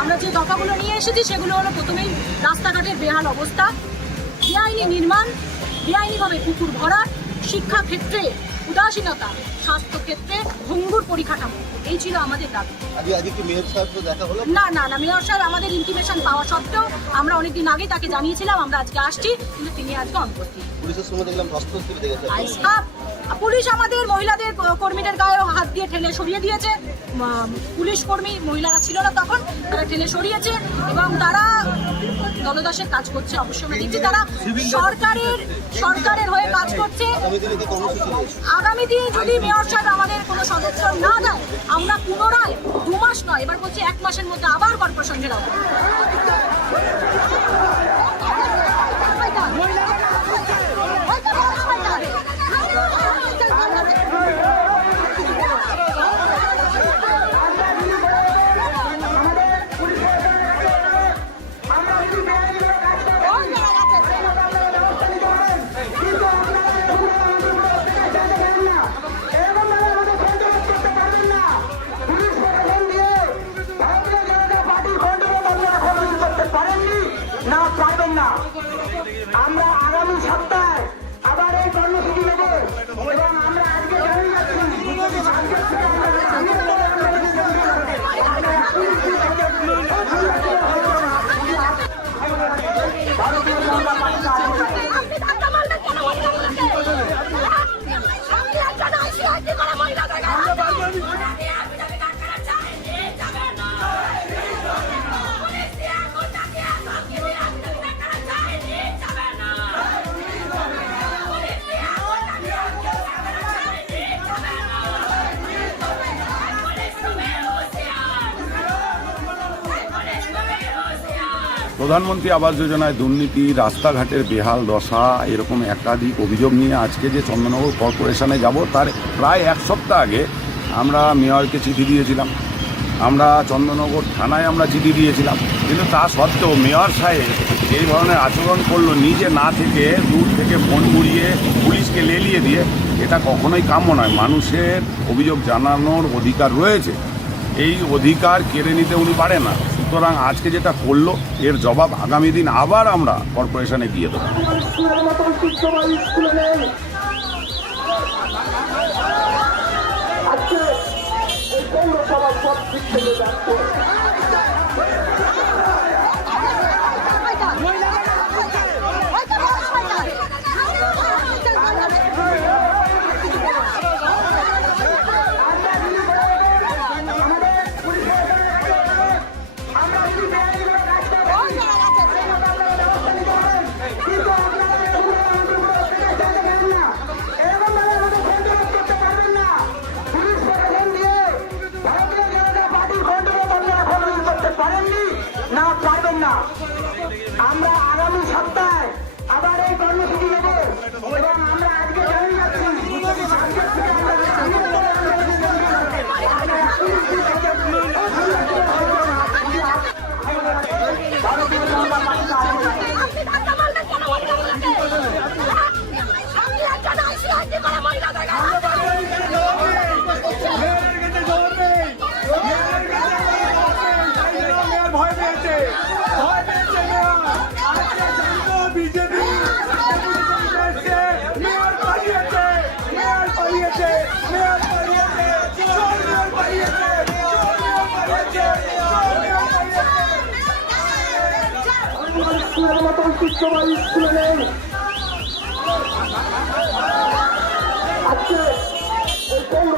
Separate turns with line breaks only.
আমরা যে দফাগুলো নিয়ে এসেছি, সেগুলো হলো প্রথমেই রাস্তাঘাটের বেহাল অবস্থা। বেআইনি নির্মাণ, বেআইনিভাবে পুকুর ভরা শিক্ষা ক্ষেত্রে উদাসীনতা স্বাস্থ্য ক্ষেত্রে ভঙ্গুর পরিকাঠামো এই ছিল আমাদের দাবি। না না না মেয়র সাহেব আমাদের ইনফরমেশন পাওয়া সত্ত্বেও আমরা অনেকদিন আগে তাকে জানিয়েছিলাম আমরা আজকে আসছি কিন্তু তিনি আজকে অনুপস্থিত
পুলিশের সঙ্গে দেখলাম
পুলিশ আমাদের মহিলাদের কর্মীদের গায়ে দিয়ে ঠেলে সরিয়ে দিয়েছে। পুলিশ কর্মী, মহিলারা ছিল না তখন, তারা ঠেলে সরিয়েছে এবং তারা দলদাসের কাজ করছে অবশ্যই। আমরা দেখছি তারা সরকারের সরকারের হয়ে কাজ করছে।
আগামী দিনে
যদি মেয়র সাহেব আমাদের কোনো সদস্য না দেয়, আমরা পুনরায় দু মাস নয়, এবার বলছি এক মাসের মধ্যে আবার কর্পোরেশন ঘেরাবো
প্রধানমন্ত্রী আবাস যোজনায় দুর্নীতি, রাস্তাঘাটের বেহাল দশা, এরকম একাধিক অভিযোগ নিয়ে আজকে যে চন্দননগর কর্পোরেশনে যাব, তার প্রায় এক সপ্তাহ আগে আমরা মেয়রকে চিঠি দিয়েছিলাম। আমরা চন্দননগর থানায় আমরা চিঠি দিয়েছিলাম। কিন্তু তা সত্ত্বেও মেয়র সাহেব এই ধরনের আচরণ করল, নিজে না থেকে দূর থেকে ফোন ঘুরিয়ে পুলিশকে লেলিয়ে দিয়ে, এটা কখনোই কাম্য নয়। মানুষের অভিযোগ জানানোর অধিকার রয়েছে। এই অধিকার কেড়ে নিতে উনি পারে না। সুতরাং আজকে যেটা করল এর জবাব আগামী দিন আবার আমরা কর্পোরেশনে দিয়ে দেবো।
আমরা আগামী
বাংলা
স্কুলের মতো ঐতিহ্যবাহী স্কুলে নেই আজকে এই পৌর